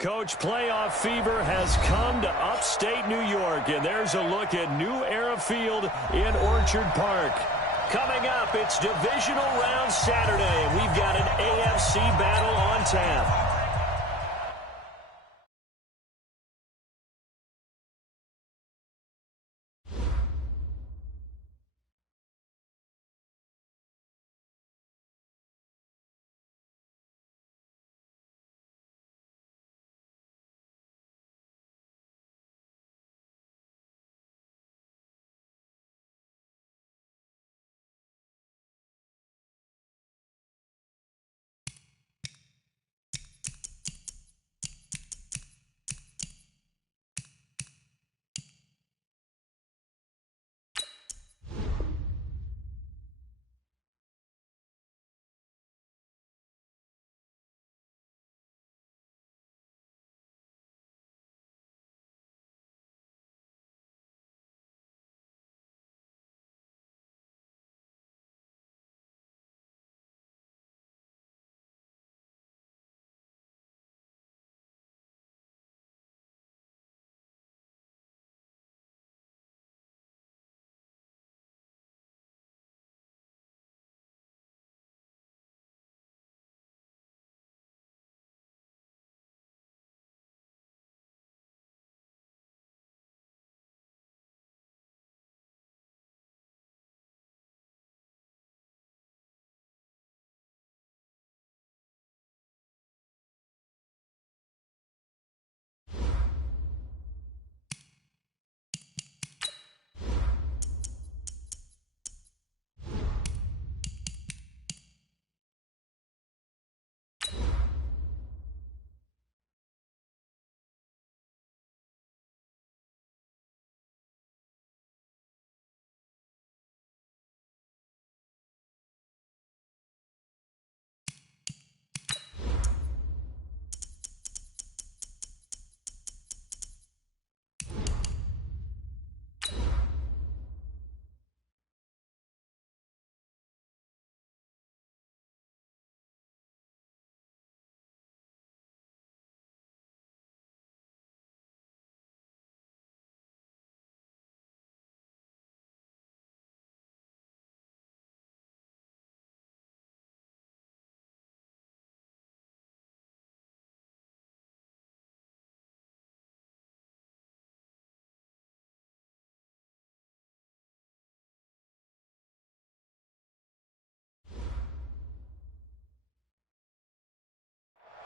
Coach, playoff fever has come to upstate New York, and there's a look at New Era Field in Orchard Park. Coming up, it's Divisional Round Saturday, and we've got an AFC battle on tap.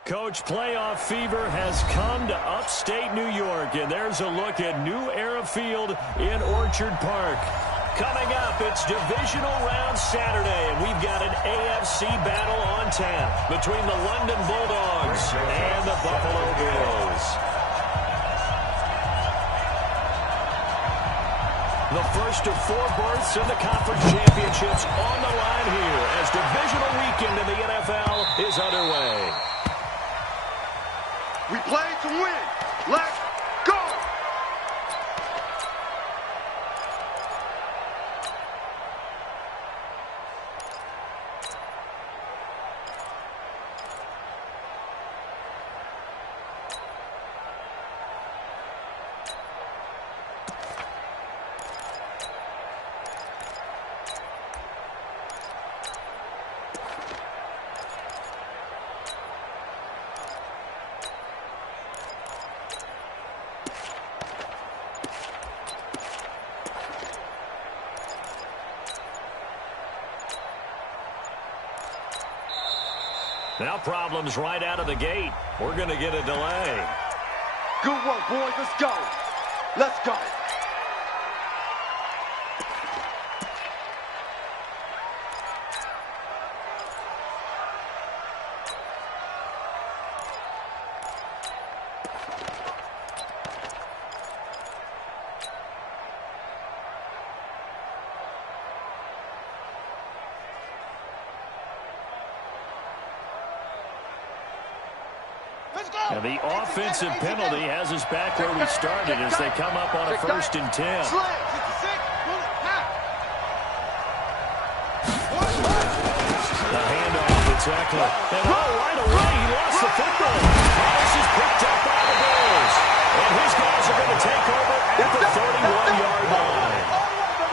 Coach, playoff fever has come to upstate New York, and there's a look at New Era Field in Orchard Park. Coming up, it's Divisional Round Saturday, and we've got an AFC battle on tap between the London Bulldogs and the Buffalo Bills. The first of 4 berths in the conference championships on the line here as divisional weekend in the NFL is underway. We play to win. Let's go! Now problems right out of the gate. We're going to get a delay. Good work, boys. Let's go. Let's go. And the offensive penalty has us back where we started as they come up on a 1st and 10. The handoff, it's tackler. And right away, he lost the football. This is picked up by the Bills. And his guys are going to take over at the 31-yard line.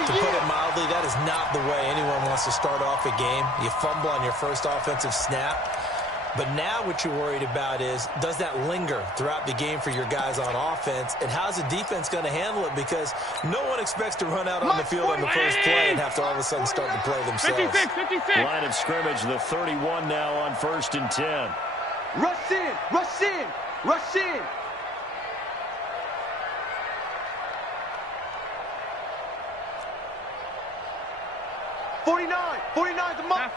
To put it mildly, that is not the way anyone wants to start off a game. You fumble on your first offensive snap. But now what you're worried about is, does that linger throughout the game for your guys on offense? And how's the defense going to handle it? Because no one expects to run out on the field on the first play and have to all of a sudden start to play themselves. 56. Line of scrimmage, the 31 now on 1st and 10. Rush in, rush in, rush in. Forty-nine, the mic.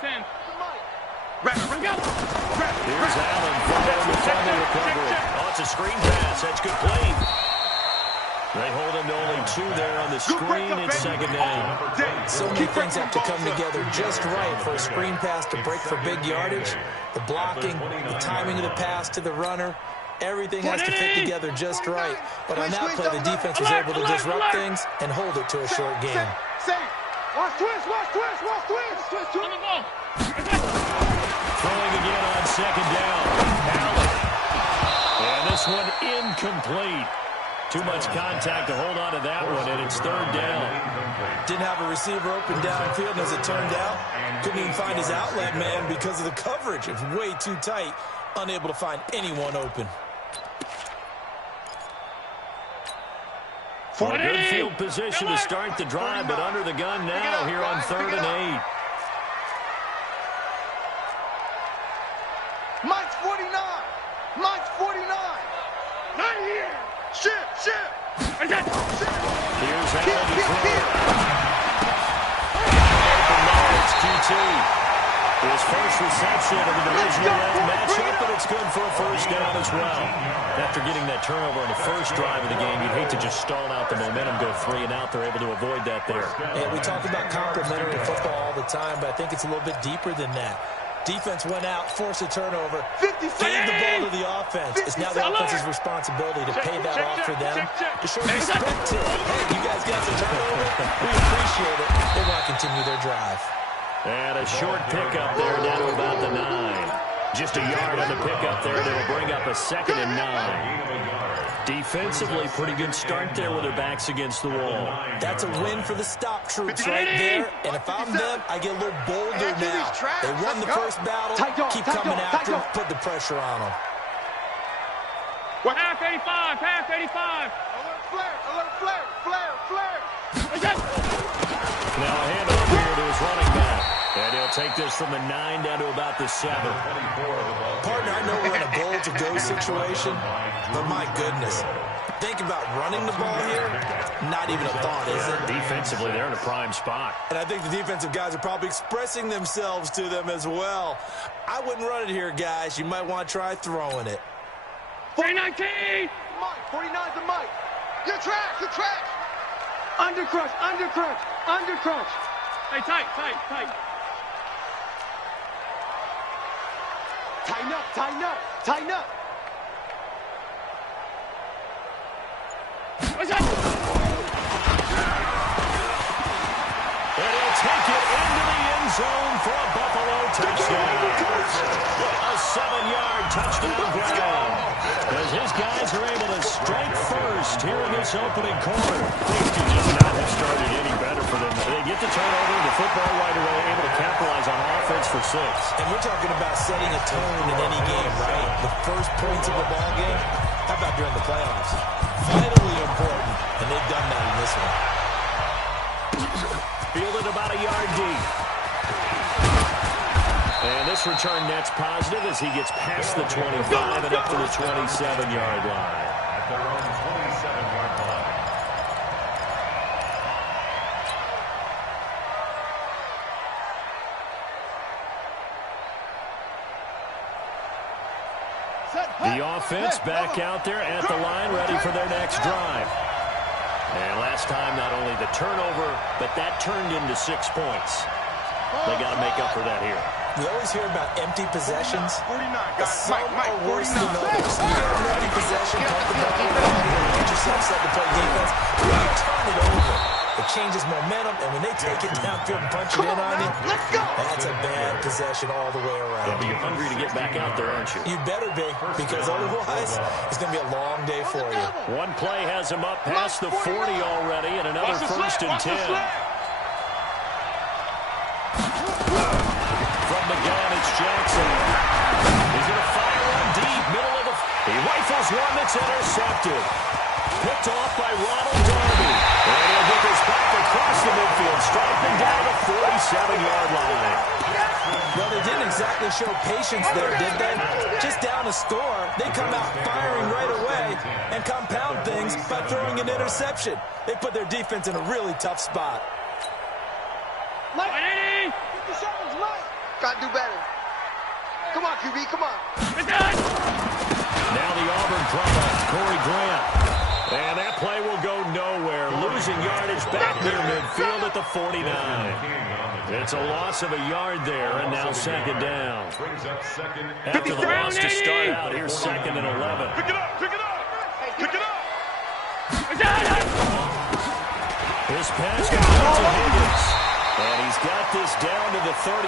Here's Allen following the fumble recovery. Oh, it's a screen pass. That's complete. They hold him to only 2 there on the screen. It's 2nd down. So many things have to come together just right for a screen pass to break for big yardage. The blocking, the timing of the pass to the runner, everything has to fit together just right. But on that play, the defense was able to disrupt things and hold it to a short game. Watch twist. On the ball. Throwing again on 2nd down. Allen. And this one incomplete. Too much contact to hold on to that one, and it's 3rd down. Didn't have a receiver open downfield, and as it turned out, couldn't even find his outlet man because of the coverage. It's way too tight, unable to find anyone open. For a good field position to start the drive, but under the gun now here on 3rd and 8. Mike's 49. Not here. Ship. Here's Allen to throw. It's QT. His first reception of the divisional round matchup, but it's good for a 1st down as well. After getting that turnover on the first drive of the game, you'd hate to just stall out the momentum, go 3 and out. They're able to avoid that there. Yeah, we talk about complementary football all the time, but I think it's a little bit deeper than that. Defense went out, forced a turnover, gave the ball to the offense. It's now the offense's responsibility to pay that off for them, to show respect to it. Hey, you guys got the turnover. We appreciate it. They want to continue their drive. And a short pickup there down to about the 9. Just a yard on the pickup there. They'll bring up a 2nd and 9. Defensively, pretty good start there with their backs against the wall. That's a win for the stop troops right there. And if I'm them, I get a little bolder now. They won the first battle. Keep coming after them. Put the pressure on them. Half 85. Alert flare. Now a handoff here to his running back. And he'll take this from the 9 down to about the 7. Partner, I know we're in a goal-to-go situation, but my goodness. Think about running the ball here. Not even a thought, is it? Defensively, they're in a prime spot. And I think the defensive guys are probably expressing themselves to them as well. I wouldn't run it here, guys. You might want to try throwing it. 319! Mike, 49's the mic. You're trash. Undercrunch. Hey, tight. Tighten up. What's that? And he'll take it into the end zone for a Buffalo touchdown. A 7-yard touchdown grab. As his guys are able to strike first here in this opening quarter. Things could just not have started any better for them. They get the turnover, the football right away, able to capitalize on offense for 6. And we're talking about setting a tone in any game, right? The first points of the ball game. How about during the playoffs? Vitally important, and they've done that in this one. Fielded about a yard deep. And this return net's positive as he gets past the 25 and up to the 27-yard line. At their own 27-yard line. The offense back out there at the line, ready for their next drive. And last time, not only the turnover, but that turned into 6 points. They got to make up for that here. We always hear about empty possessions. Some are worse than others. You have an empty possession, pump the ball around, get yourself set to play defense. When you turn it over, it changes momentum, and when they take it downfield and punch it in on you, that's a bad possession all the way around. Yeah, but you're hungry to get back out there, aren't you? You better be, because otherwise it's going to be a long day for you. One play has him up past the 40 already, and another first and 10. From the gun, it's Jackson. He's going to fire one deep, middle of the... He rifles one that's intercepted. Picked off by Ronald Darby. And he'll get this back across the midfield, striking down the 47-yard line. Well, they didn't exactly show patience there, did they? Just down a score, they come out firing right away and compound things by throwing an interception. They put their defense in a really tough spot. Gotta do better. Come on, QB, come on. Now the Auburn product, Corey Grant. And that play will go nowhere. Losing yardage back near midfield at the 49. It's a loss of a yard there, and now second down. After the loss to start out, here's second and 11. Pick it up, pick it up, pick it up. His pass goes out to Higgins. And he's got this down to the 35.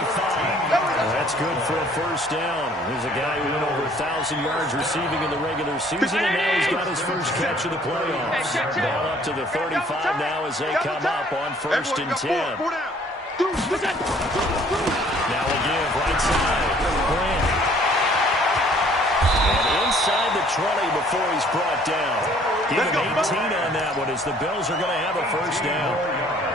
That's good for a first down. Here's a guy who went over 1,000 yards receiving in the regular season, and now he's got his first catch of the playoffs. Ball up to the 35 now as they come up on first and 10. Now we'll give right side. Grant. And inside the 20 before he's brought down. Give him 18 on that one as the Bills are going to have a first down.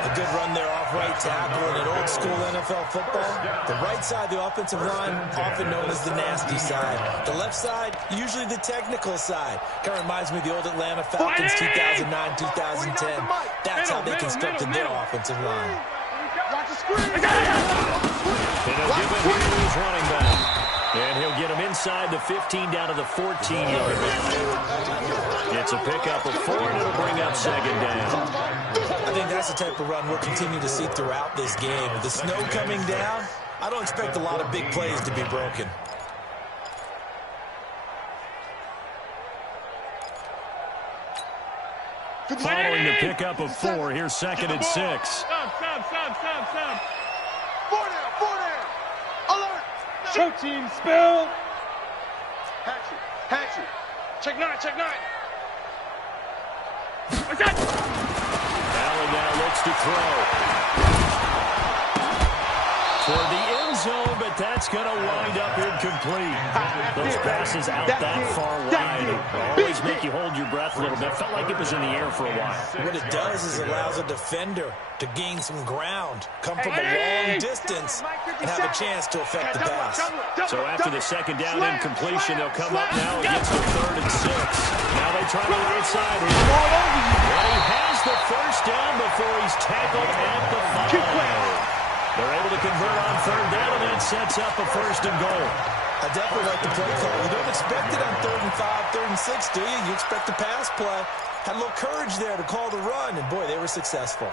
A good run there off right tackle in an old-school NFL football. The right side, the offensive line, often known as the nasty side. The left side, usually the technical side. Kind of reminds me of the old Atlanta Falcons 2009-2010. That's how they constructed their offensive line. And he'll give it here to his running back. And he'll get him inside the 15 down to the 14-yard line. It's a pickup of 4, and it'll bring up second down. I think that's the type of run we'll continue to see throughout this game. With the snow coming down, I don't expect a lot of big plays to be broken. Following the pickup of 4, here's second and 6. Stop. 4 down. Alert. Shoot team, spill. Hatchet. Check 9. Allen now looks to throw. For the end zone, but that's going to wind up incomplete. Those passes out that far wide always make you hold your breath a little bit. Felt like it was in the air for a while. What it does is it allows a defender to gain some ground, come from a long distance, and have a chance to affect the pass. So after the second down incompletion, they'll come up now against the 3rd and 6. Now they try the right side here. And he has the first down before he's tackled at the 5. They're able to convert on 3rd down, and that sets up a 1st and goal. I definitely like the play call. You don't expect it on 3rd and 5, 3rd and 6, do you? You expect the pass play. Had a little courage there to call the run, and boy, they were successful.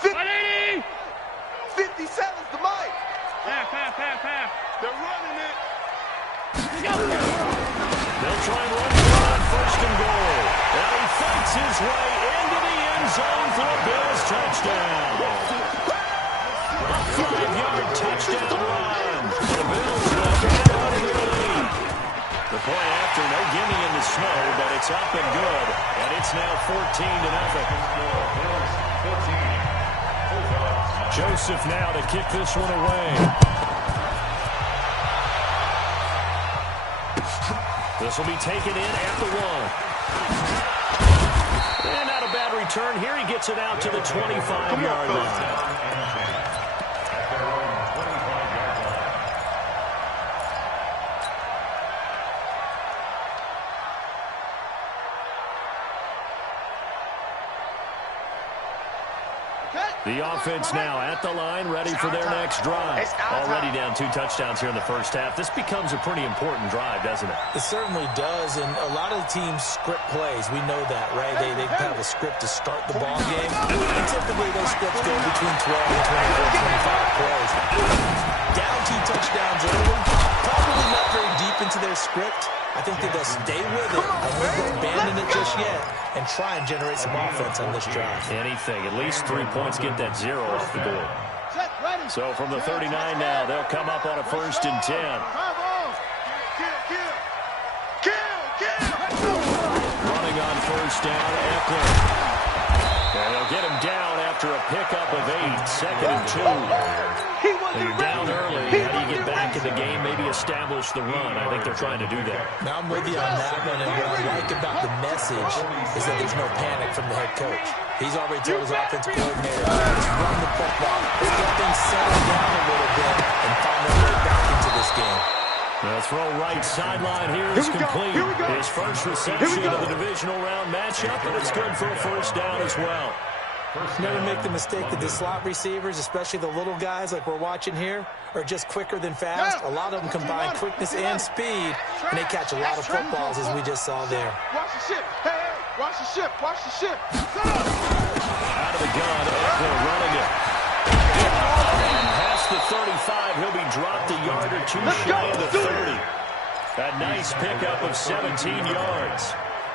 Ready? 57's the mic. Half. They're running it. They'll try and run for it on 1st and goal. Now he fights his way into the end zone for a Bills touchdown. A 5-yard touchdown run. The Bills will get out of the lead. The play after, no gimme in the snow, but it's up and good. And it's now 14-0. Joseph now to kick this one away. This will be taken in at the 1. And not a bad return. Here he gets it out to the 25-yard line. The offense now at the line, ready for their next drive. Already down 2 touchdowns here in the first half. This becomes a pretty important drive, doesn't it? It certainly does, and a lot of the teams script plays. We know that, right? They have a script to start the ball game, and typically those scripts go between 12 and 24, 25 plays. Down 2 touchdowns early, probably not very deep into their script, I think that they'll stay with it. I don't think they'll abandon it just yet and try and generate some offense on this drive. Anything. At least 3 points, get that 0 off the board. So from the 39 now, they'll come up on a 1st and 10. Running on 1st down, Eckler. And they'll get him down after a pickup of 8, 2nd and 2. And you're down early. How do you get back in the game? Maybe establish the run. I think they're trying to do that. Now I'm with you on that one, and what I like about the message is that there's no panic from the head coach. He's already told his offensive coordinator, let's run the football, let's get things settled down a little bit, and find our way back into this game. The throw right sideline here is complete. His first reception of the divisional round matchup, and it's good for a 1st down as well. Never make the mistake that the slot receivers, especially the little guys like we're watching here, are just quicker than fast. A lot of them combine quickness and speed, and they catch a lot of footballs, as we just saw there. Watch the ship. Hey, hey, watch the ship. Watch the ship. Out of the gun, Eckler running it. Past the 35, he'll be dropped a yard or 2 shy of the 30. A nice pickup of 17 yards.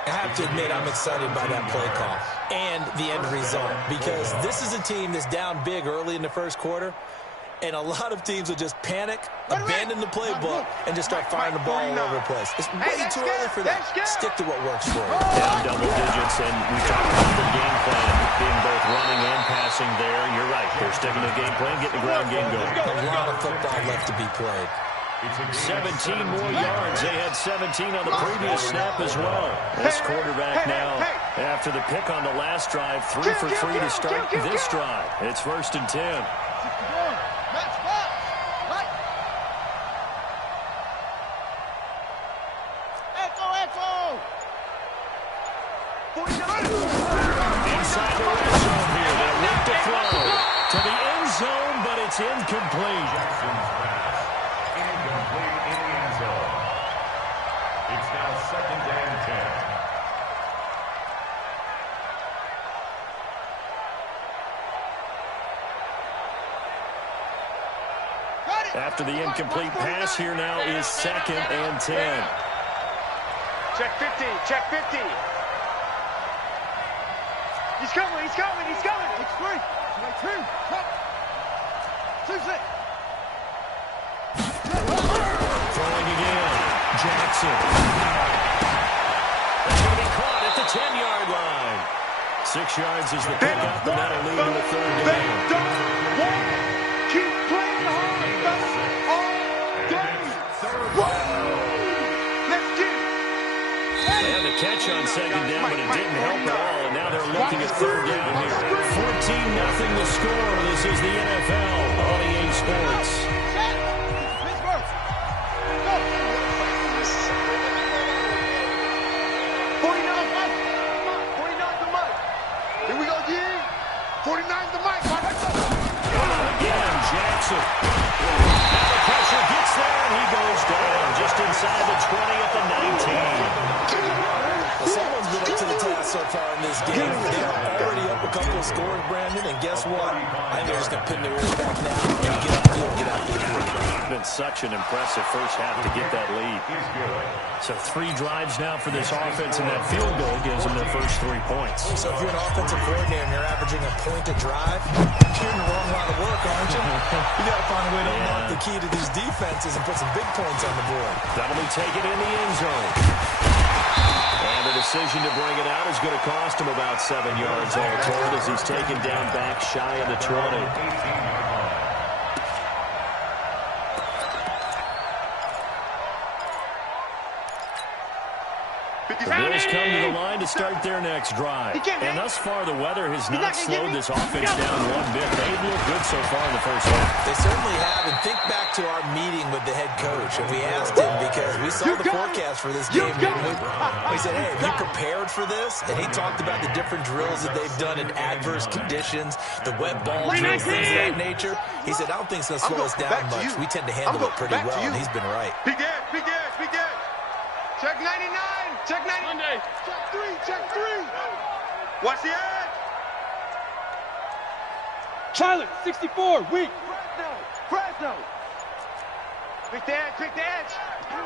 I have to admit, I'm excited by that play call and the end result, because this is a team that's down big early in the 1st quarter, and a lot of teams will just panic, abandon the playbook, and just start firing the ball all over the place. It's way too early for that. Stick to what works for you. Down double digits, and we talked about the game plan being both running and passing there. You're right. They're sticking to the game plan, getting the ground game going. A lot of football left to be played. 17 more yards. They had 17 on the previous snap as well. This quarterback now, after the pick on the last drive, 3 for 3 to start this drive. It's 1st and 10. Inside the red zone here. They'll look to throw to the end zone, but it's incomplete. Incomplete in the end zone. It's now 2nd and 10. After the incomplete pass, here now is 2nd and 10. Check 50. Check 50. He's coming. He's coming. He's coming. It's 3. It's 2. 2 6. Throwing again. Jackson. That's going to be caught at the 10-yard line. 6 yards is the pickup, and that'll lead to a 3rd down. Keep playing hard, fellas. All day. Let's get it. They had the catch on 2nd down, but it didn't help at all, and now they're looking at 3rd down here. 14-0 the score. This is the NFL on EA Sports. Again, Jackson. Now the pressure gets there, and he goes down just inside the 20 at the 19. Well, someone's been up to the task so far in this game. They're already up a couple of scores, Brandon, and guess what? I think they're just going to pin their ears back now and get up the field, get after the quarterback. It's been such an impressive first half to get that lead. So 3 drives now for this offense, and that field goal gives them their first 3 points. So if you're an offensive coordinator and you're averaging a point a drive, you're in the wrong line of work, aren't you? You got to find a way to unlock the key to these defenses and put some big points on the board. That'll be taken in the end zone. And the decision to bring it out is going to cost him about 7 yards all told as he's taken down back shy of the 20. The Bills come to the line to start their next drive. And thus far, the weather has not slowed this offense down one bit. They've looked good so far in the first half. They certainly have. And think back to our meeting with the head coach. And we asked him, because we saw the forecast for this game. We said, hey, have you prepared for this? And he talked about the different drills that they've done in adverse conditions, the wet ball drills, things of that nature. He said, I don't think it's going to slow us down much. We tend to handle it pretty well, and he's been right. Big edge, big edge, big edge. Check 99. Check 90. Monday. Check 3. Check 3. Watch the edge. Pilot, 64, weak. Fresno. Pick the edge, pick the edge.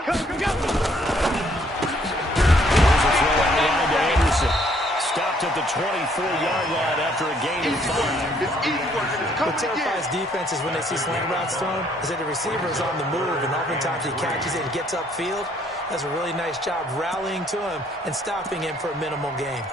Go, go, go. makes it. Stopped at the 24-yard line after a gain of 5. It's easy work. It's What coming terrifies again. defenses when they see slant routes thrown is that the receiver is on the move, and oftentimes he catches it and gets upfield. Does a really nice job rallying to him and stopping him for a minimal gain.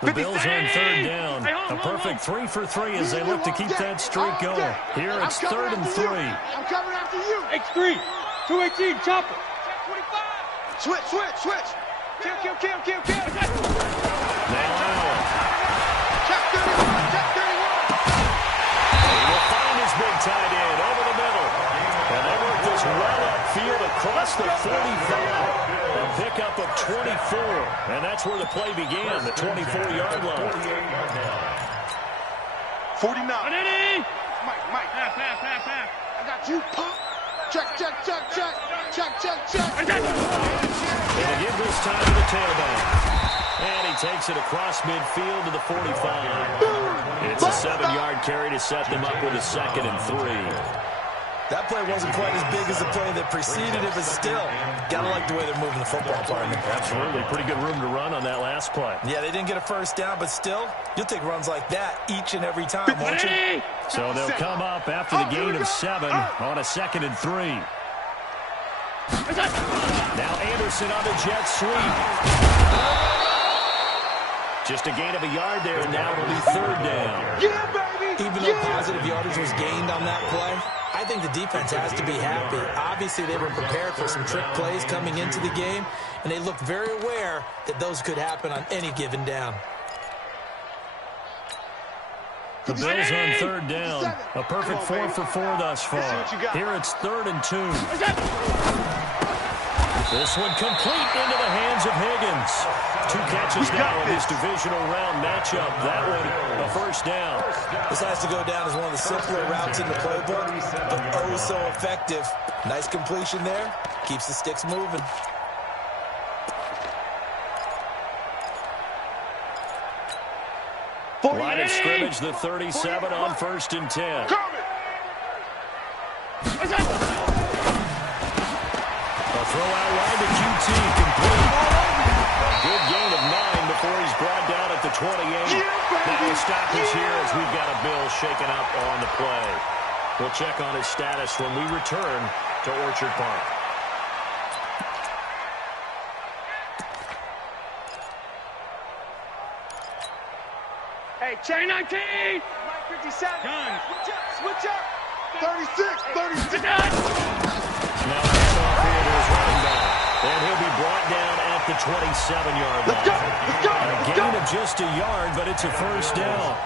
The Bills on third down. A perfect 3 for 3 as they look to keep that streak going. Here it's 3rd and 3. I'm coming after you. X3. 218, chopper. 25. Switch. Kill. Now Allen. Check 31. Check 31. He will find his big tight end over the middle. And they work this well upfield across the 45. A pickup of 24. And that's where the play began, the 24-yard line. 49. Mike. Pass. I got you, Pop. Check. And they give this time to the tailback. And he takes it across midfield to the 45. It's a 7-yard carry to set them up with a 2nd and 3. That play wasn't quite as big as the play that preceded it, but still, gotta like the way they're moving the football, partner. Absolutely. Pretty good room to run on that last play. Yeah, they didn't get a first down, but still, you'll take runs like that each and every time, won't you? So they'll come up after the gain of 7 on a 2nd and 3. Now Anderson on the jet sweep. Just a gain of a yard there, and now it'll be 3rd down. Yeah, baby. Even though positive yardage was gained on that play, I think the defense has to be happy. Obviously, they were prepared for some trick plays coming into the game, and they looked very aware that those could happen on any given down. The Bills on 3rd down. A perfect 4 for 4 thus far. Here it's 3rd and 2. This one complete into the hands of Higgins. 2 catches now in this divisional round matchup. That one, a first down. This has to go down as one of the simpler routes in the playbook, but oh so effective. Nice completion there. Keeps the sticks moving. Line of scrimmage, the 37 on 1st and 10. A throw out line to QT, complete. A good gain of 9 before he's brought down at the 28. Now a stoppage here as we've got a Bill shaken up on the play. We'll check on his status when we return to Orchard Park. Hey, chain 19. Mike 57. Done. Switch up. 36. Now handoff here to his running back. And he'll be brought down at the 27-yard line. Let's go. A gain of just a yard, but it's a first down.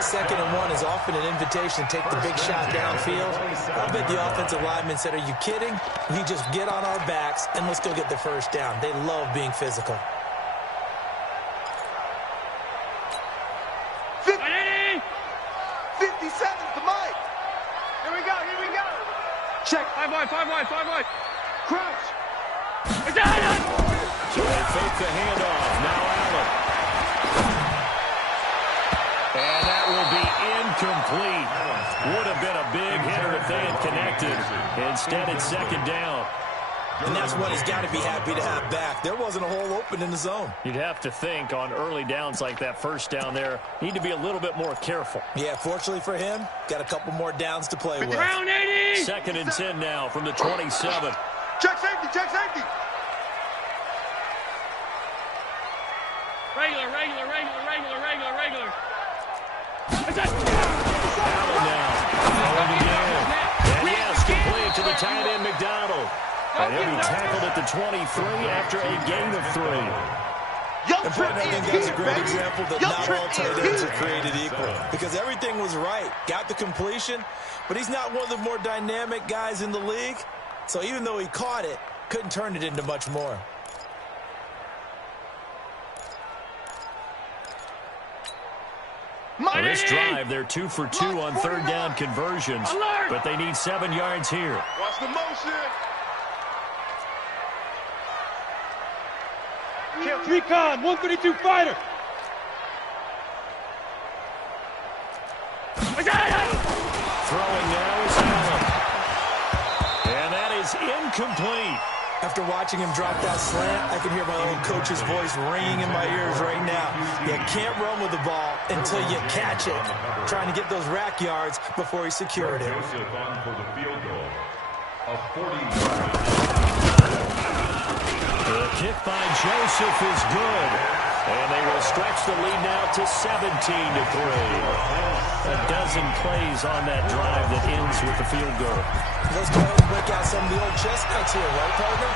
2nd and 1 is often an invitation to take the big shot downfield. I bet the offensive linemen said, are you kidding? We just get on our backs and let's go get the first down. They love being physical. 57 to Mike. Here we go. Check. 5 wide. Crouch. So they fake the handoff. Now Allen. And that will be incomplete. Would have been a big hitter if they had connected. Instead, it's 2nd down. And that's what he's got to be happy to have back. There wasn't a hole open in the zone. You'd have to think on early downs like that first down there, need to be a little bit more careful. Yeah, fortunately for him, got a couple more downs to play with. Round 80. 2nd and 10 now from the 27. Check safety. Regular. Allen now. Throwing again. And yes, complete to the tight end, McDonald. And he'll be tackled at the 23 after a gain of 3. And partner, I think that's a great example that not all tight ends are created equal. Because everything was right. Got the completion, but he's not one of the more dynamic guys in the league. So even though he caught it, couldn't turn it into much more. On this drive, they're 2 for 2 on 3rd down conversions, but they need 7 yards here. Watch the motion. Recon, 132 fighter. Throwing now is Allen. is incomplete. After watching him drop that slant, I can hear my old coach's voice ringing in my ears right now. You can't run with the ball until you catch it. Trying to get those rack yards before he secured it. Joseph on for the field goal. A 40-yard. The kick by Joseph is good. And they will stretch the lead now to 17-3. A dozen plays on that drive that ends with the field goal. Let's go ahead and break out some of the old chestnuts here, right, partner?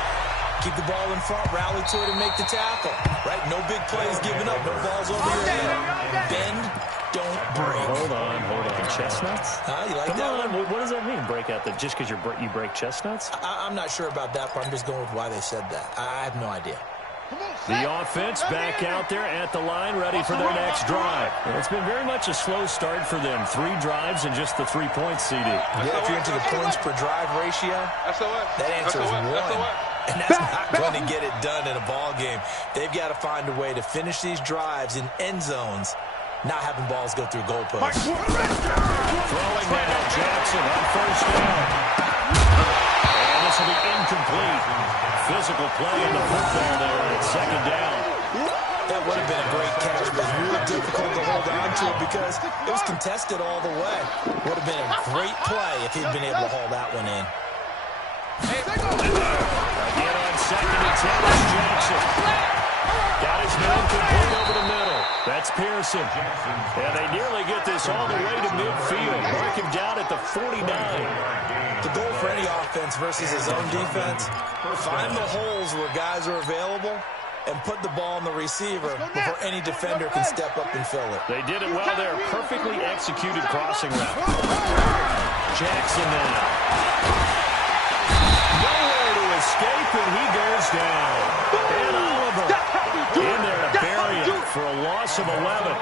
Keep the ball in front, rally to it, and make the tackle. Right? No big plays given up, no balls over your head. Bend, don't break. Hold on. Chestnuts? You like Come that on, one? what does that mean, break out? Just because you break chestnuts? I'm not sure about that part. I'm just going with why they said that. I have no idea. The offense back out there at the line, ready for their next drive. And it's been very much a slow start for them. 3 drives and just the 3 points seeded. Yeah, if you're into the points per drive ratio, that answer is 1. And that's not going to get it done in a ball game. They've got to find a way to finish these drives in end zones, not having balls go through goalposts. Throwing now, Jackson on first down. And this will be incomplete. Physical play in the football there at second down. That would have been a great catch, but really difficult to hold on to it because it was contested all the way. Would have been a great play if he'd been able to haul that one in. Again on second and 10 is Jackson. Got his man complete over the middle. That's Pearson. And they nearly get this all the way to midfield. Mark him down at the 49. The goal for any offense versus his own defense, find the holes where guys are available and put the ball on the receiver before any defender can step up and fill it. They did it well there. Perfectly executed crossing route. Jackson now. Nowhere to escape, and he goes down. And Oliver in there to bury it for a loss of 11.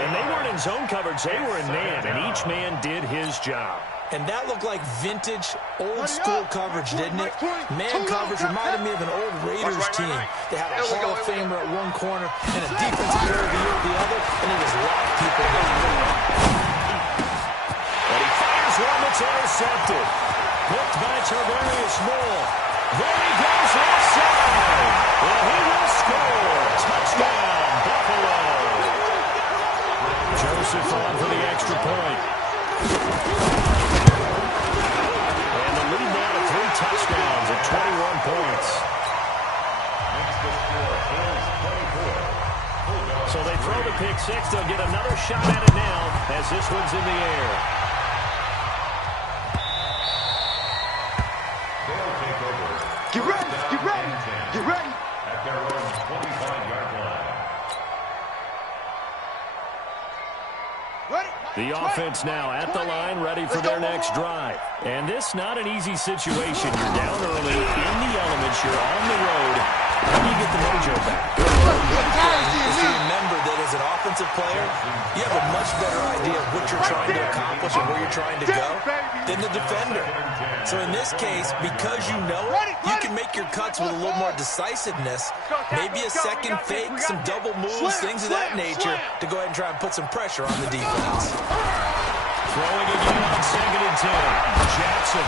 And they weren't in zone coverage. They were in man, and each man did his job. And that looked like vintage, old-school coverage, didn't it? Man coverage reminded me of an old Raiders team. They had a Hall of Famer at one corner and a defensive player of the year at the other, and it just locked people down. But he fires one that's intercepted. Hooked by Tarvarius Moore. There he goes left side. And he will score. Touchdown, Buffalo. Joseph on for the extra point. And the lead now to 3 touchdowns at 21 points. So they throw the pick 6. They'll get another shot at it now as this one's in the air. They'll take over. Get ready, get ready, get ready. At their own 25-yard line. The offense now at the line, ready for their next drive. And this not an easy situation. You're down early, in the elements, you're on the road. How do you get the mojo back? If you remember that as an offensive player, you have a much better idea of what you're trying to accomplish and where you're trying to go than the defender. So in this case, because you know it, you can make your cuts with a little more decisiveness, maybe a second fake, some double moves, things of that nature, to go ahead and try and put some pressure on the defense. Throwing again on second and 10. Jackson.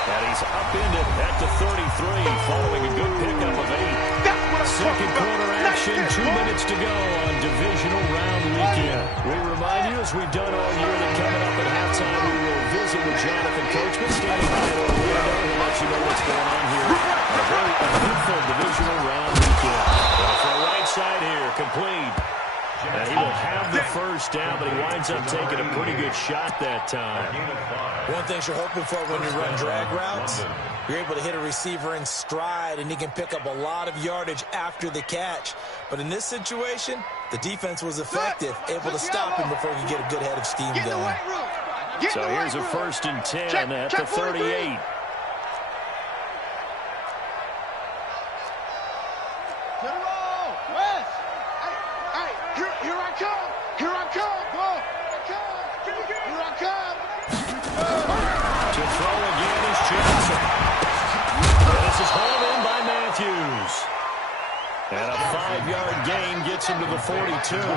And he's upended at the 33, following a good pickup of 8. Second quarter action, 2 minutes to go on divisional round weekend. We remind you, as we've done all year, that coming up at halftime, we will visit with Jonathan Coachman, standing by at Orlando. He'll let you know what's going on here on a very eventful divisional round weekend. Well, for the right side here, complete. And he will have the first down, but he winds up taking a pretty good shot that time. One thing you're hoping for when you run drag routes, you're able to hit a receiver in stride, and he can pick up a lot of yardage after the catch. But in this situation, the defense was effective, able to stop him before he could get a good head of steam going. So here's a 1st and 10 at the 38. To throw again is Jackson. This is hauled in by Matthews. And a 5-yard gain gets him to the 42. To throw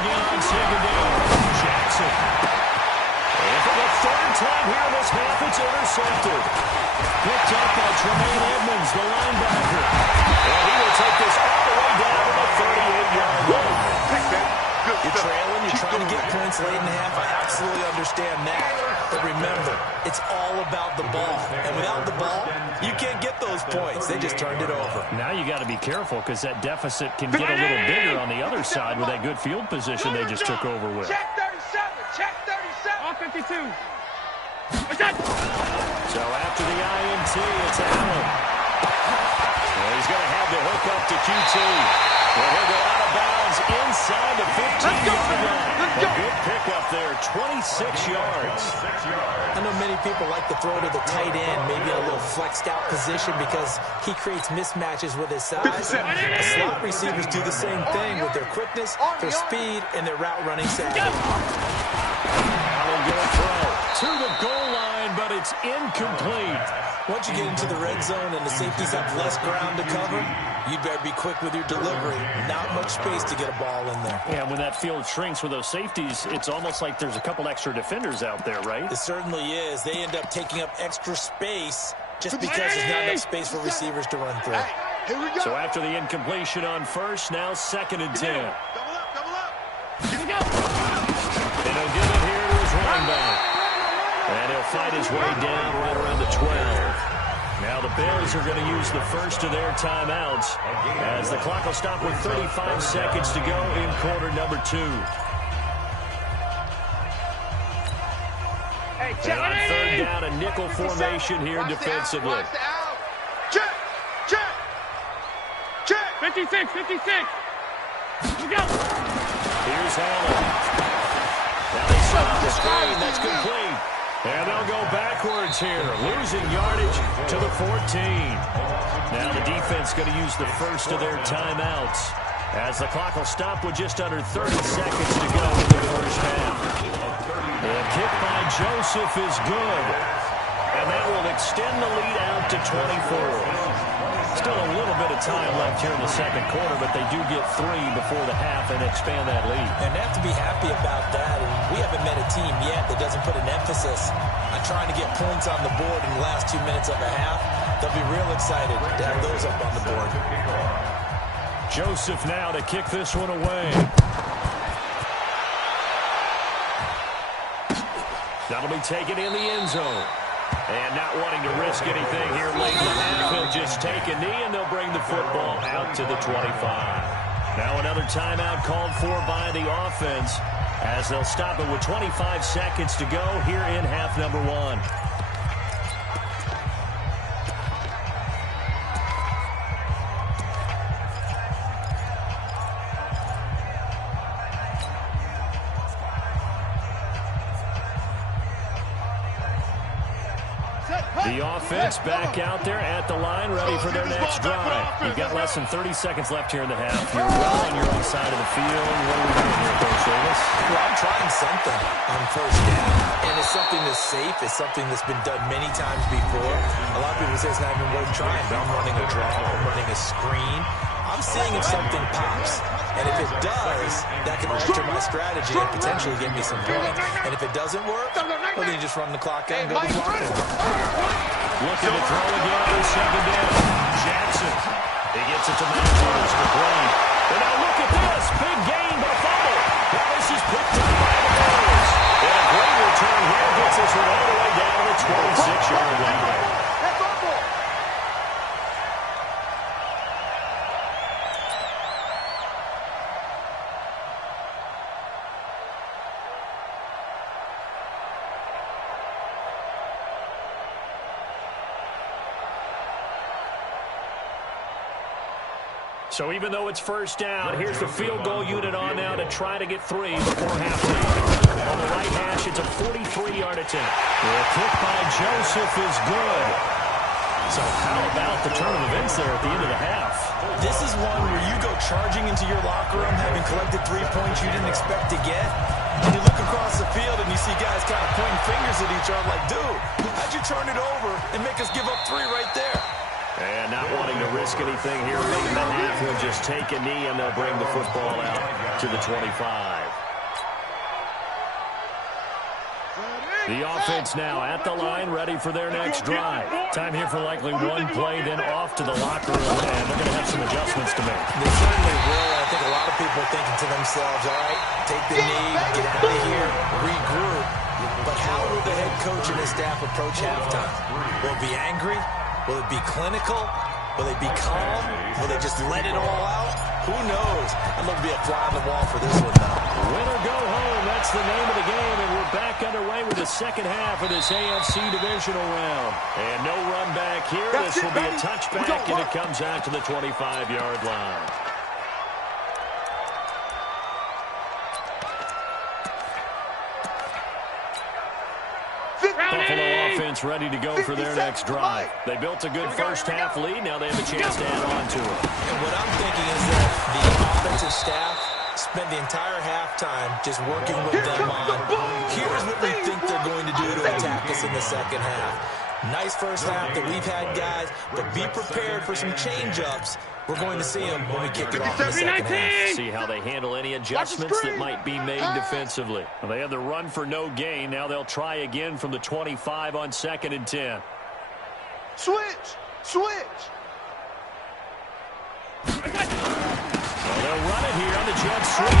again on second down, Jackson. And for the third time here in this half, it's intercepted. Picked up by Tremaine Edmonds, the linebacker. And he will take this all the way down to the 38-yard line. You're trailing, you're trying to get points late in the half. I absolutely understand that. But remember, it's all about the ball. And without the ball, you can't get those points. They just turned it over. Now you got to be careful because that deficit can get a little bigger on the other side with that good field position they just took over with. Check 37. Check 37. All 52. So after the INT, it's Allen. Well, he's going to have the hook up to QT. Well, he'll go out of bounds inside the 15-yard line. A good pickup there, 26 yards. I know many people like to throw to the tight end, maybe a little flexed out position because he creates mismatches with his size. Slot receivers do the same thing with their quickness, their speed, and their route running savvy. Allen going to throw to the goal line, but it's incomplete. Once you get into the red zone and the safeties have less ground to cover, you'd better be quick with your delivery. Not much space to get a ball in there. Yeah, when that field shrinks with those safeties, it's almost like there's a couple extra defenders out there, right? It certainly is. They end up taking up extra space just because there's not enough space for receivers to run through. Here we go. So after the incompletion on first, now 2nd and 10. Double up. And he'll give it here to his running back. And he'll fight his way down right around the 12. Now the Bills are going to use the first of their timeouts as the clock will stop with 35 seconds to go in quarter number 2. And on third down, a nickel formation here defensively. Check. 56. Here we go. Here's Allen. Now they set up the screen. That's complete. And they'll go backwards here, losing yardage to the 14. Now the defense going to use the first of their timeouts as the clock will stop with just under 30 seconds to go in the first half. The kick by Joseph is good, and that will extend the lead out to 24. Still a little bit of time left here in the second quarter, but they do get 3 before the half and expand that lead. And they have to be happy about that. And we haven't met a team yet that doesn't put an emphasis on trying to get points on the board in the last 2 minutes of a half. They'll be real excited to have those up on the board. Joseph now to kick this one away. That'll be taken in the end zone. And not wanting to risk anything here late in the half, he'll just take a knee and they'll bring the football out to the 25. Now another timeout called for by the offense as they'll stop it with 25 seconds to go here in half number 1. The offense back out there at the line, ready for their next drive. You've got less than 30 seconds left here in the half. You're well on your own side of the field. What are we doing here, Coach Davis? Well, I'm trying something on first down, and it's something that's safe. It's something that's been done many times before. A lot of people say it's not even worth trying, but I'm running a draw. I'm running a screen. I'm seeing if something pops. And if it does, that can alter my strategy and potentially give me some points. And if it doesn't work, well, then you just run the clock out and go to the clock. Looking to throw again on 2nd down. Jackson. He gets it to Matthews for play. And now look at this. Big gain, but a fumble. Now this is picked up by the Bills. And a great return here gets us all the way down to the 26-yard line. So even though it's first down, here's the field goal unit on now to try to get 3 before halftime. On the right hash, it's a 43-yard attempt. The kick by Joseph is good. So how about the turn of events there at the end of the half? This is one where you go charging into your locker room having collected 3 points you didn't expect to get. And you look across the field and you see guys kind of pointing fingers at each other like, dude, how'd you turn it over and make us give up 3 right there? And not wanting to risk anything here late in the half, he'll just take a knee and they'll bring the football out to the 25. The offense now at the line, ready for their next drive. Time here for likely one play, then off to the locker room, and they're going to have some adjustments to make. They certainly will. I think a lot of people are thinking to themselves, all right, take the knee, get out of here, regroup. But how will the head coach and his staff approach halftime? Will it be angry? Will it be clinical? Will they be calm? Will they just let it all out? Who knows? I'd love to be a fly on the wall for this one, though. Win or go home, that's the name of the game, and we're back underway with the second half of this AFC Divisional round. And no run back here. This will be a touchback, and it comes out to the 25-yard line. Buffalo offense ready to go for their next drive. They built a good first-half lead. Now they have a chance to add on to it. And what I'm thinking is that the offensive staff spent the entire halftime just working with them on, here's what we think they're going to do to attack us in the second half. Nice first half that we've had, guys, but be prepared for some change-ups. We're going to see them when we kick it off in the second half. See how they handle any adjustments that might be made defensively. Well, they had the run for no gain. Now they'll try again from the 25 on 2nd and 10. Switch! Switch! Well, they'll run it here on the jet sweep.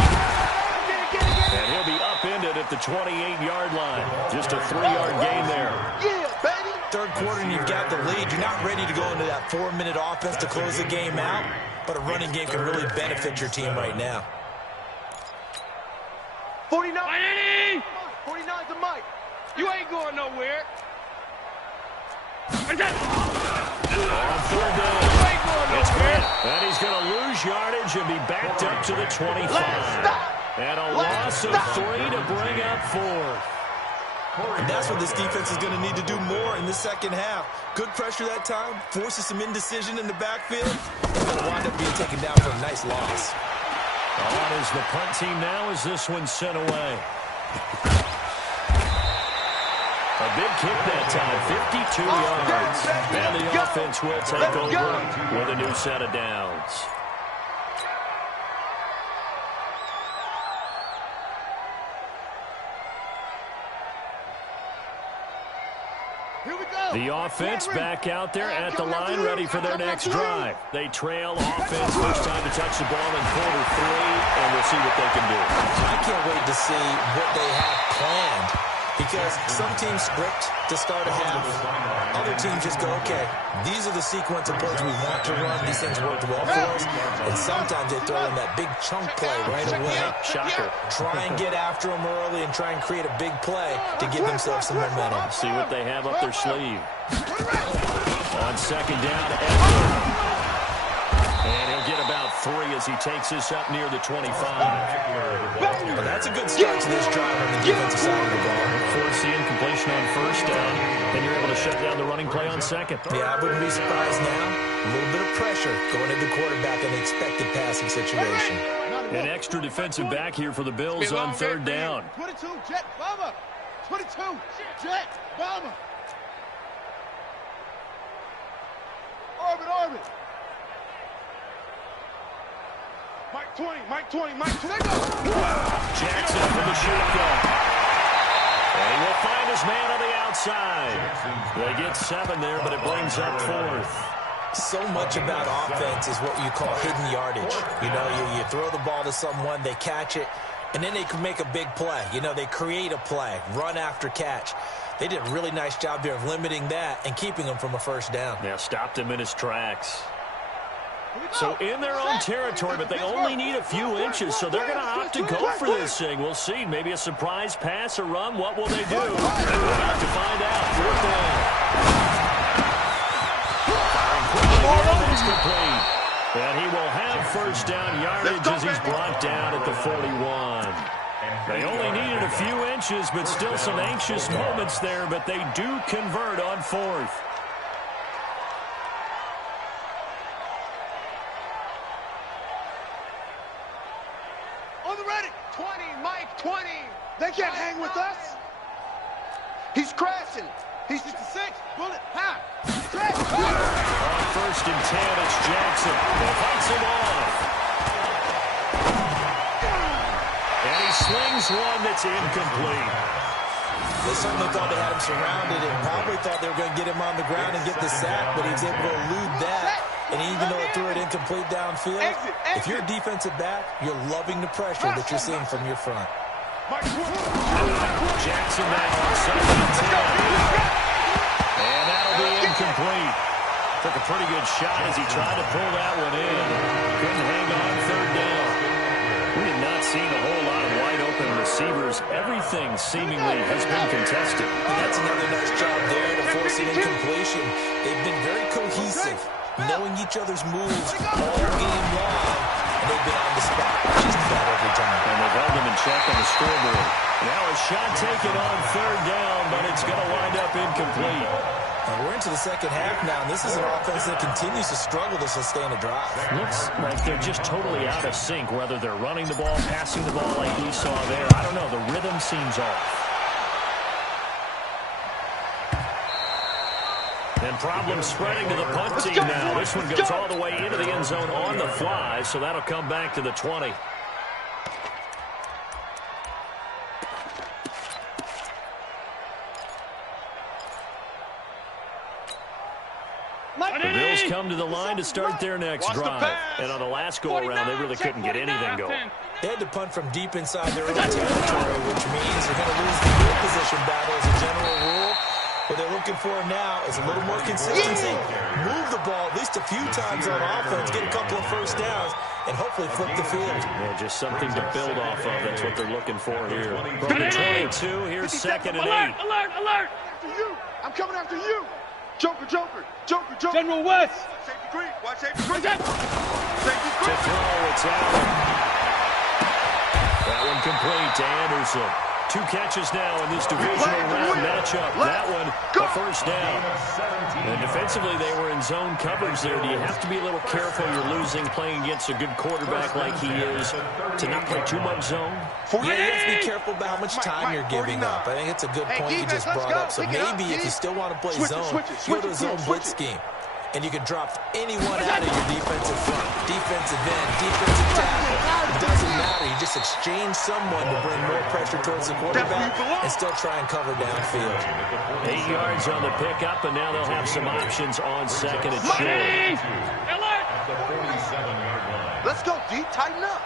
And he'll be upended at the 28-yard line. Just a 3-yard gain there. Yeah, baby! Third quarter and you've got the lead. You're not ready to go into that 4-minute offense to close the game out, but a running game can really benefit your team right now. 49! 49 to Mike. You ain't going nowhere. On 4th down. It's Grant. And he's going to lose yardage and be backed up to the 25. And a loss of 3 to bring up 4. And that's what this defense is going to need to do more in the second half. Good pressure that time, forces some indecision in the backfield. It's going to wind up being taken down for a nice loss. On is the punt team now as this one's sent away. A big kick that time, 52 yards. And the offense will take over with a new set of downs. The offense back out there at the line, ready for their next drive. They trail offense, first time to touch the ball in quarter 3, and we'll see what they can do. I can't wait to see what they have planned, because some teams script to start a half. Other teams just go, okay, these are the sequence of plays we want to run. These things worked well for us. And sometimes they throw in that big chunk play right away. Shocker. Try and get after them early and try and create a big play to give themselves some momentum. See what they have up their sleeve. On 2nd down, Edwards. And he'll get about 3 as he takes this up near the 25. Well, that's a good start to this drive on the defensive side of the ball. Force the incompletion on 1st down, and you're able to shut down the running play on 2nd. Yeah, I wouldn't be surprised now. A little bit of pressure going at the quarterback in the expected passing situation. An extra defensive back here for the Bills on 3rd down. 22, jet, bomber. 22, jet, bomber. Orbit. Mike 20, Mike 20, Mike 20. Jackson for the shotgun. And he will find his man on the outside. They get 7 there, but it brings up 4th. So much about offense is what you call hidden yardage. You know, you throw the ball to someone, they catch it, and then they can make a big play. You know, they create a play, run after catch. They did a really nice job there of limiting that and keeping him from a 1st down. Yeah, stopped him in his tracks. So in their own territory, but they only need a few inches, so they're going to opt to go for this thing. We'll see. Maybe a surprise pass or run. What will they do? We're about to find out. 4th down. Firing quickly here, and it's complete. And he will have 1st down yardage as he's brought down at the 41. They only needed a few inches, but still some anxious moments there, but they do convert on 4th. On the ready. 20, Mike 20. They can't hang with us. He's crashing. He's 66. Bullet, half. Stretch. On 1st and 10, it's Jackson. He fights him off. And he slings one that's incomplete. They certainly thought they had him surrounded and probably thought they were going to get him on the ground and get the sack, but he was able to elude that. And even though it threw it incomplete downfield, if you're a defensive back, you're loving the pressure that you're seeing from your front. Jackson now on second and 10. And that'll be incomplete. Took a pretty good shot as he tried to pull that one in. Couldn't hang on third down. We have not seen a whole lot of wide-open receivers. Everything seemingly has been contested. And that's another nice job there to force an incompletion. They've been very cohesive, knowing each other's moves all game long, and they've been on the spot just about every time. And they've held them in check on the scoreboard. Now a shot taken on third down, but it's going to wind up incomplete. And we're into the second half now, and this is an offense that continues to struggle to sustain a drive. Looks like they're just totally out of sync, whether they're running the ball, passing the ball like we saw there. I don't know. The rhythm seems off. And problems spreading to the punt team now. This one goes all the way into the end zone on the fly, so that'll come back to the 20. The Bills come to the line to start their next drive. And on the last go-around, they really couldn't get anything going. They had to punt from deep inside their own territory, which means they're going to lose the field position battle as a general rule. What they're looking for now is a little more consistency. Move the ball at least a few times on offense, get a couple of first downs, and hopefully flip the field. Yeah, just something to build off of. That's what they're looking for here. From the 22, here's second and 8. Alert, alert! After you! I'm coming after you! Joker, Joker, Joker, Joker. General West. Safety green. Watch safety green. Safety green. To throw, it's Allen. That one complete to Anderson. 2 catches now in this divisional round matchup. That one, a first down. And defensively, they were in zone coverage there. Do you have to be a little careful? You're losing playing against a good quarterback like he is to not play too much zone? Yeah, you have to be careful about how much time you're giving up. I think it's a good point you just brought up. So maybe if you still want to play zone, go to a zone blitz scheme. And you can drop anyone out of your defensive front, defensive end, defensive tackle. It doesn't matter. You just exchange someone to bring more pressure towards the quarterback and still try and cover downfield. 8 yards on the pickup, and now they'll have some options on second and short. Let's go, D. Tighten up.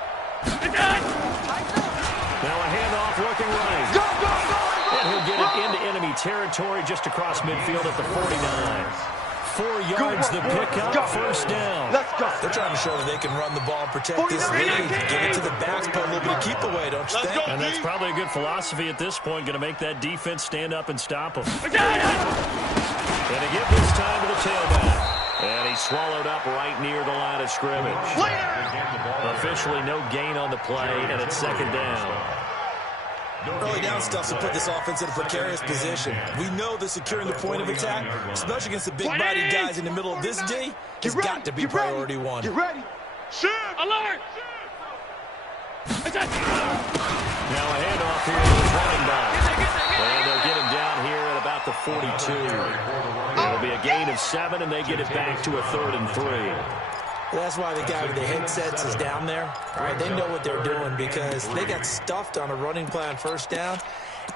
Now a handoff looking right. Go, go, go. And he'll get it into enemy territory just across midfield at the 49. 4 yards the pickup, first down. Let's go. They're trying to show that they can run the ball and protect this lead. Give it to the backs, put a little bit of keep away, don't you think? And that's probably a good philosophy at this point, going to make that defense stand up and stop them. And to give this time to the tailback. And he swallowed up right near the line of scrimmage. Officially no gain on the play, and it's second down. Early down stuff to put this offense in a precarious position. We know that securing the point of attack, especially against the big-bodied guys in the middle of this D, has got to be priority one. Get ready. Shoot! Alert! Now a handoff here to the running back. And they'll get him down here at about the 42. It'll be a gain of 7, and they get it back to a 3rd and 3. That's why the guy with the headsets is down there. All right, they know what they're doing because they got stuffed on a running play on first down.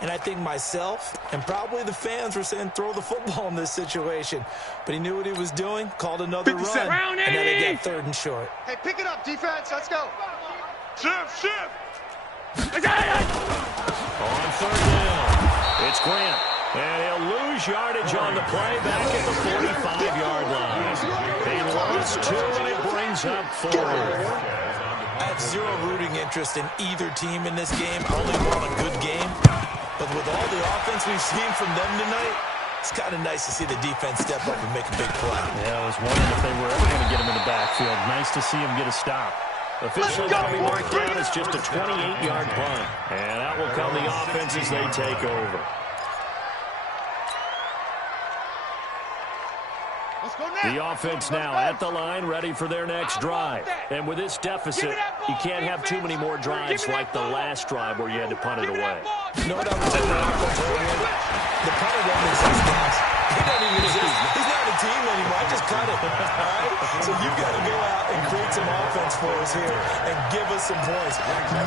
And I think myself and probably the fans were saying throw the football in this situation. But he knew what he was doing, called another run, and now they got 3rd and short. Hey, pick it up, defense. Let's go. Shift, shift. On 3rd down, it's Grant. And he'll lose yardage on the play back at the 45-yard line. He lost 2, and it brings up 4. I have zero rooting interest in either team in this game. I only want a good game. But with all the offense we've seen from them tonight, it's kind of nice to see the defense step up and make a big play. Yeah, I was wondering if they were ever going to get him in the backfield. Nice to see him get a stop. Officially that'll be marked down as just a 28-yard punt. And out will come the offense as they take over. The offense now at the line, ready for their next drive. And with this deficit, you can't have too many more drives like the last drive where you had to punt it away. You know what I'm telling you? The punter doesn't exist, guys. He doesn't even exist. He's not a team anymore. I just cut it. All right? So you've got to go out and create some offense for us us here and give us some points.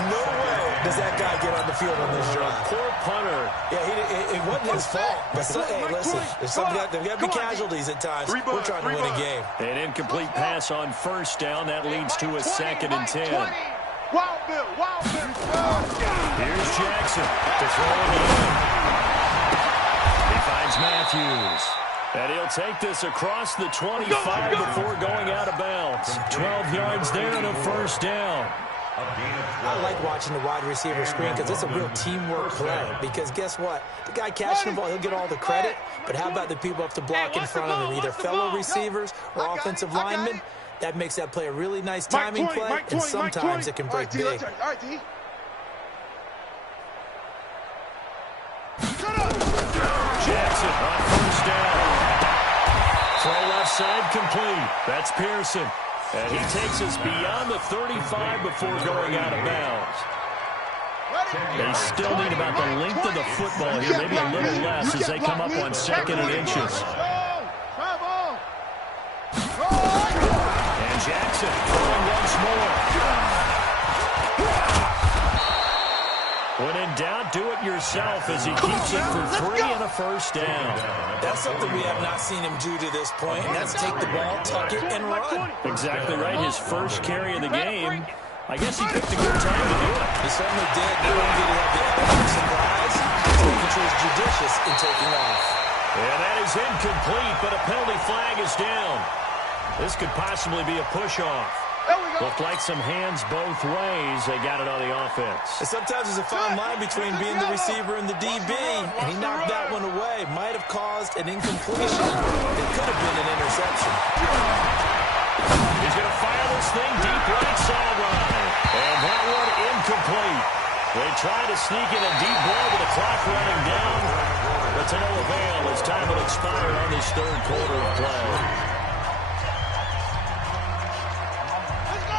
No way does that guy get on the field on this drive. Poor punter. Yeah, it wasn't his fault. But hey, listen, there's got to be casualties at times. We're trying to win a game. An incomplete pass on first down. That leads to a 2nd and 10. Wild Bill. Here's Jackson to throw it in. He finds Matthews. And he'll take this across the 25 before going out of bounds. 12 yards there and a first down. I like watching the wide receiver screen because it's a real teamwork play. Because guess what? The guy catching the ball, he'll get all the credit. But how about the people up to block in front of him, either fellow receivers or offensive linemen? That makes that play a really nice timing play, and sometimes it can break big. Jackson on first down. Throw left side complete. That's Pearson. And he takes us beyond the 35 before going out of bounds. They still need about the length of the football here, maybe a little less as they come up on 2nd and inches. And Jackson throwing once more. When in doubt, do it yourself as he keeps it for 3 and a first down. That's something we have not seen him do to this point, and that's take the ball, tuck it, and run. Exactly right. His first carry of the game. I guess he picked a good time to do it. He certainly did. Not only did he have the element of surprise, he's making sure he's judicious in taking off. And that is incomplete, but a penalty flag is down. This could possibly be a push-off. Looked like some hands both ways. They got it on the offense. And sometimes there's a fine line between being the receiver and the DB, and he knocked that one away. Might have caused an incompletion. It could have been an interception. He's going to fire this thing deep right sideline. And that one incomplete. They try to sneak in a deep ball with the clock running down, but to no avail as time will expire on this third quarter of play.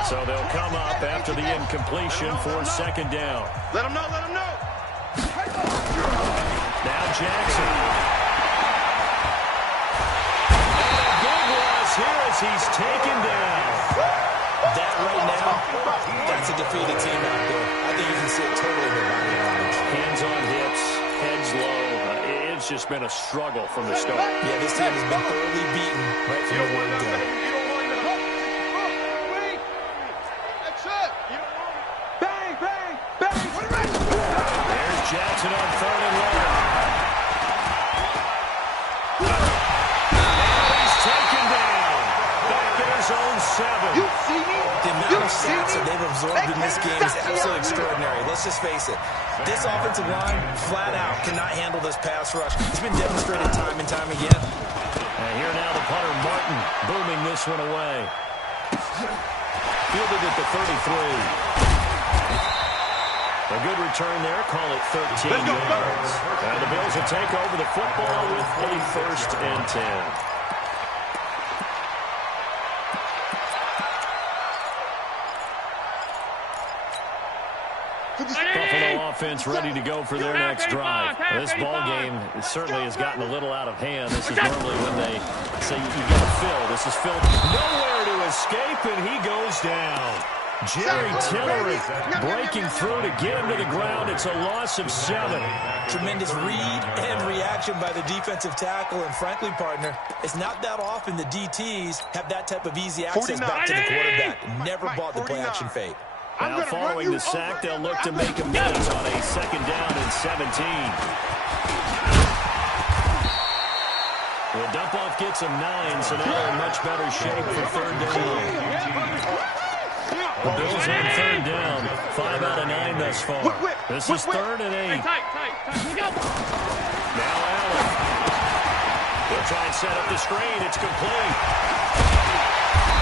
So they'll come up after the incompletion for 2nd down. Let him know. Now Jackson. And a big loss here as he's taken down. That right now, that's a defeated team out there. I think you can see it totally in their body language. Hands on hips, heads low. It's just been a struggle from the start. Yeah, this team has been thoroughly beaten right from the word go. Jackson on 3rd and 1. Now he's taken down. Back in his own 7. You see me? The amount of sacks that they've absorbed in this game is absolutely extraordinary. Let's just face it. This offensive line, flat out, cannot handle this pass rush. It's been demonstrated time and time again. And here now the punter, Martin, booming this one away. Fielded at the 33. A good return there. Call it 13 yards. And the Bills will take over the football with a 1st and 10. Buffalo offense ready to go for their next drive. This ball game certainly has gotten a little out of hand. This is normally when they say you get a fill. This is Phil. Nowhere to escape, and he goes down. Jerry Tillery breaking through to get him to the ground. It's a loss of 7. Tremendous read and reaction by the defensive tackle. And frankly, partner, it's not that often the DTs have that type of easy access back to the quarterback. Never bought the play-action fake. Now following the sack, they'll look to make amends on a 2nd down and 17. The dump-off gets them 9, so now they're in much better shape for 3rd down. The Bills on 3rd down, 5 out of 9 thus far. This is 3rd and 8. Now Allen. They'll try and set up the screen. It's complete.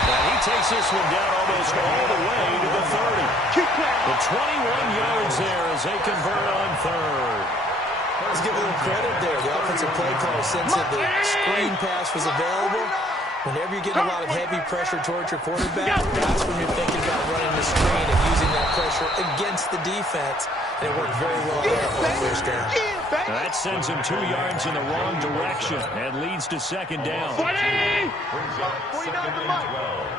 Now he takes this one down almost all the way to the 30. The 21 yards there as they convert on 3rd. Let's give a little credit there. The offensive play caller sensed that the screen pass was available. Whenever you get a lot of heavy pressure towards your quarterback, that's when you're thinking about running the screen and using that pressure against the defense. And it worked very well on first down. That sends him 2 yards in the wrong direction and leads to second down. 49 to Mike.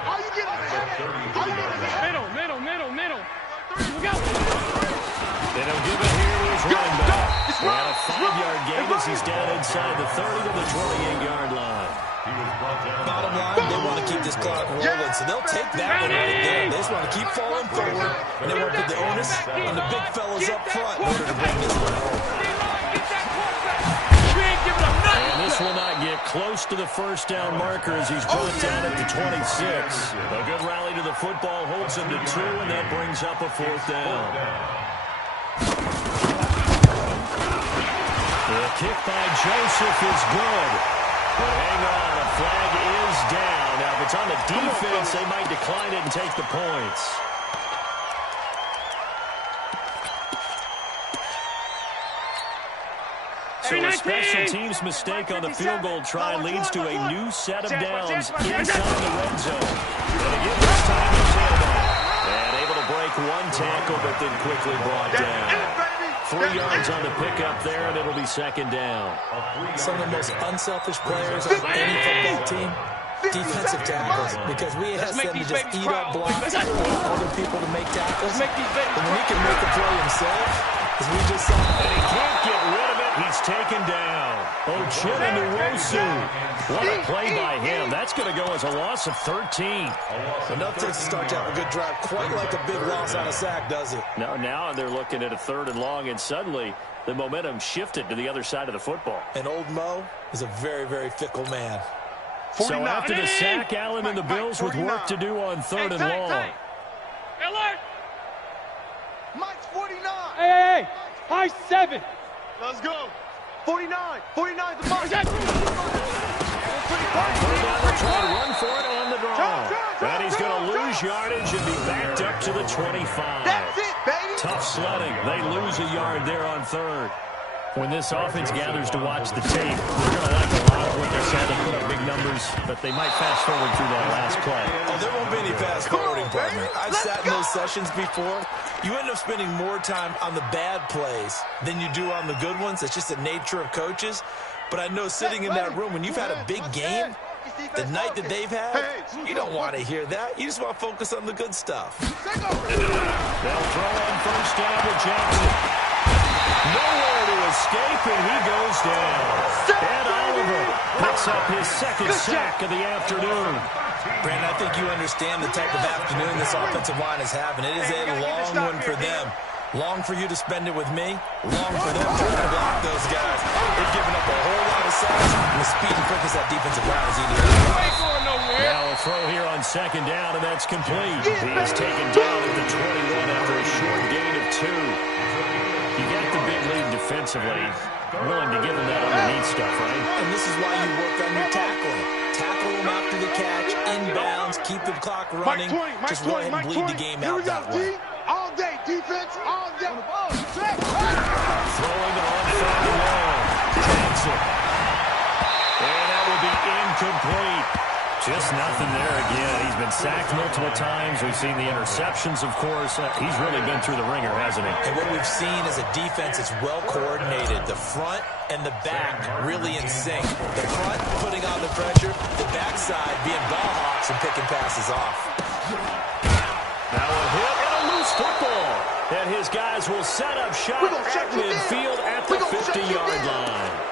How you get on the head? How you get on the head? Middle. Here we go. They don't give it here to his running back. And a 5-yard gain as he's down inside the 30 to the 28-yard line. Bottom line, they want to keep this clock rolling, so they'll take that one right there. They just want to keep falling forward, and they want to put the onus on the big fellas up front in order to bring this one home. And this will not get close to the first down marker as he's brought down at the 26. A good rally to the football holds him to 2, and that brings up a 4th down. The kick by Joseph is good. But hang on, the flag is down. Now, if it's on the defense, they might decline it and take the points. So a special teams mistake on the field goal try leads to a new set of downs inside the red zone. And again, this time it's and able to break 1 tackle, but then quickly brought down. 3 yards on the pickup there, and it'll be second down. Some of the most unselfish players on any football team, defensive tackles, because we ask them to just eat up blocks, other people to make tackles, and when he can make a play himself, as we just saw. And he can't get rid of it. He's taken down. Ochenuwosu. What a play by him. That's going to go as a loss of 13. Enough to start to have a good drive, quite like a big loss on a sack, does it? No, now they're looking at a 3rd and long, and suddenly the momentum shifted to the other side of the football. And old Mo is a very, very fickle man. So after the sack, Allen and the Bills with work to do on 3rd and long. Alert! Mike's 49. Hey! High 7. Let's go. 49 the mark. Try to run for it on the draw. And he's going to lose yardage and be backed up to the 25. That's it, baby. Tough sledding. They lose a yard there on 3rd. When this offense gathers to watch the tape, they're going to like a lot of what they said. They put up big numbers, but they might fast forward through that last play. Oh, there won't be any fast forwarding, partner. I've sat in those sessions before. You end up spending more time on the bad plays than you do on the good ones. It's just the nature of coaches. But I know sitting in that room, when you've had a big game, the night that they've had, you don't want to hear that. You just want to focus on the good stuff. They'll throw on first down to Jackson. Nowhere to escape, and he goes down. Ed Oliver picks up his 2nd sack of the afternoon. Brandon, I think you understand the type of afternoon this offensive line is having. It is a long one for them. Long for you to spend it with me. Long for them trying to block those guys. They've given up a whole lot of sacks, and the speed and quickness that defensive line is eating. Now a throw here on 2nd down, and that's complete. He is taken down at the 21 after a short gain of 2. You got the big lead defensively. Willing to give him that underneath stuff, right? And this is why you work on your tackling. Tackle him after the catch, inbounds, keep the clock running. Just go ahead and bleed the game out that way. All day, defense, all day. Throwing it on 3rd and long. Jackson. And that will be incomplete. Just nothing there again. He's been sacked multiple times. We've seen the interceptions, of course. He's really been through the ringer, hasn't he? And what we've seen is a defense that's well coordinated. The front and the back really in sync. The front putting on the pressure. The backside being ball hawks and picking passes off. Now a hit and a loose football. And his guys will set up shop at midfield at the 50-yard line.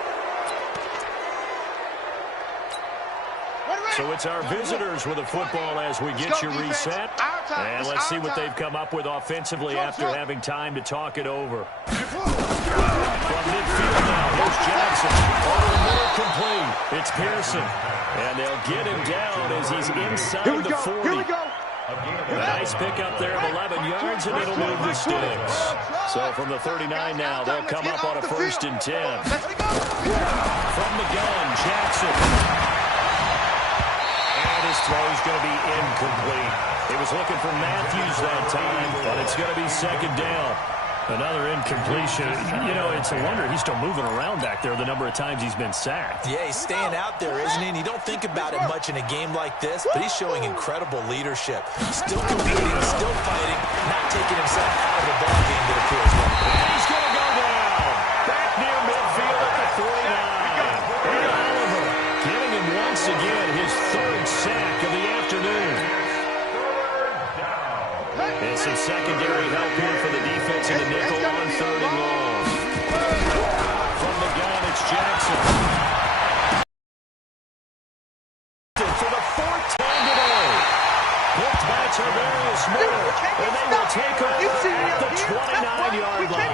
So it's our visitors with the football as we get you reset. And let's see what they've come up with offensively after having time to talk it over. From midfield now, here's Jackson. Over the middle, complete. It's Pearson. And they'll get him down as he's inside the 40. Here we go. A nice pickup there of 11 yards, and it'll move the sticks. So from the 39 now, they'll come up on a 1st and 10. From the gun, Jackson. His throw is going to be incomplete. He was looking for Matthews that time, but it's going to be 2nd down. Another incompletion. You know, it's a wonder he's still moving around back there the number of times he's been sacked. Yeah, he's staying out there, isn't he? And you don't think about it much in a game like this, but he's showing incredible leadership. Still competing, still fighting, not taking himself out of the ball game, it appears. And he's going to go down. Back near midfield at the 49. And Oliver giving him once again his third sack of the afternoon. And some secondary help here for the defense in the nickel on 3rd and long. From the gun, it's Jackson. For the 4th time today. Picked by Tavarius Moore. And they will take over at the 29-yard line.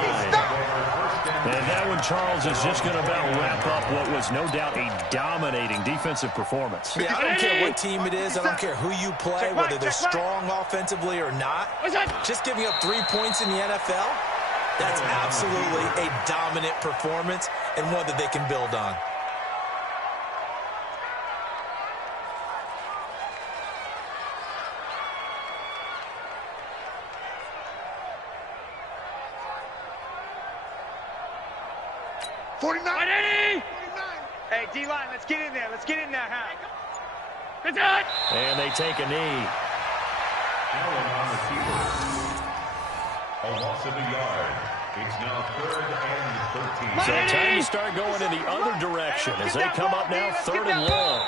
And that one, Charles, is just going to about wrap up what was no doubt a dominating defensive performance. Yeah, I don't care what team it is. I don't care who you play, whether they're strong offensively or not. Just giving up 3 points in the NFL, that's absolutely a dominant performance and one that they can build on. Hey, D-line, let's get in there. Let's get in there, huh? And they take a knee. Allen on the field. A loss of a yard. It's now 3rd and 13. So time to start going in the other direction as they come up now 3rd and long.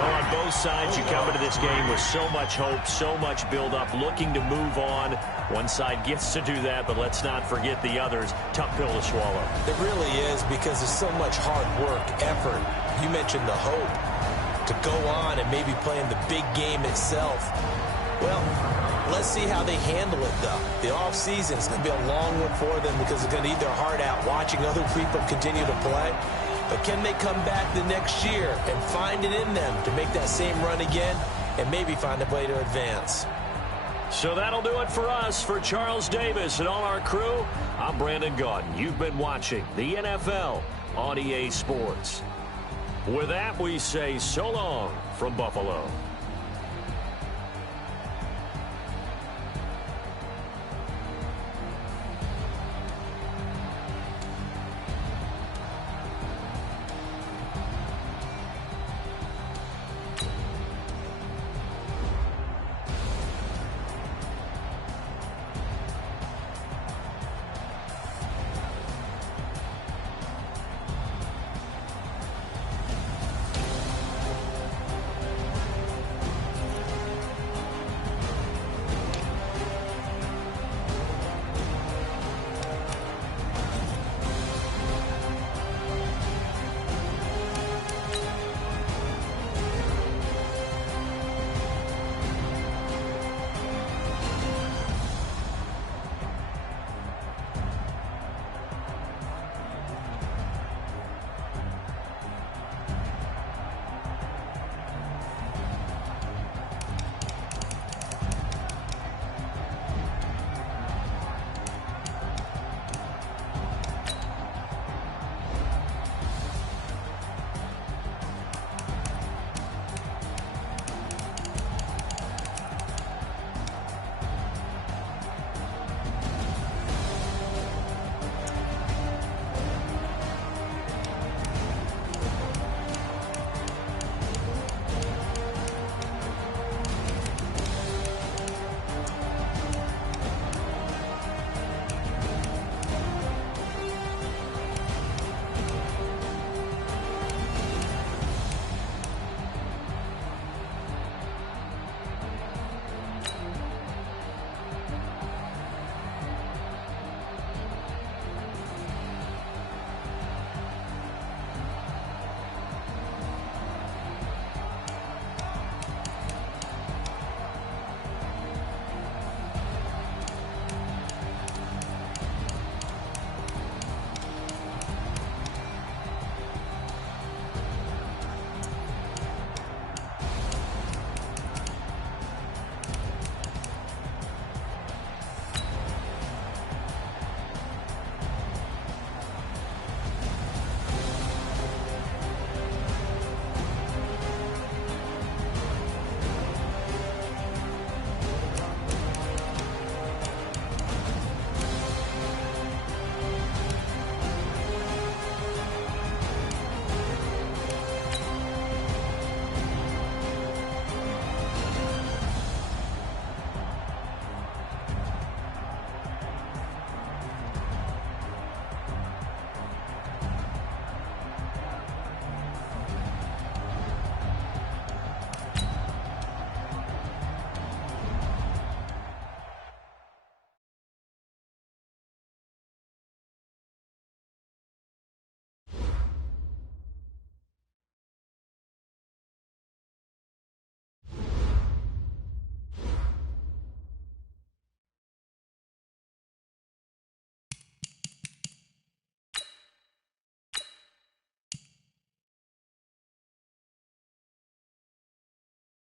On both sides, you come into this game with so much hope, so much build-up, looking to move on. One side gets to do that, but let's not forget the others. Tough pill to swallow. It really is, because there's so much hard work, effort. You mentioned the hope to go on and maybe play in the big game itself. Well, let's see how they handle it, though. The offseason is going to be a long one for them because they're going to eat their heart out watching other people continue to play. But can they come back the next year and find it in them to make that same run again and maybe find a way to advance? So that'll do it for us. For Charles Davis and all our crew, I'm Brandon Gaudin. You've been watching the NFL on EA Sports. With that, we say so long from Buffalo.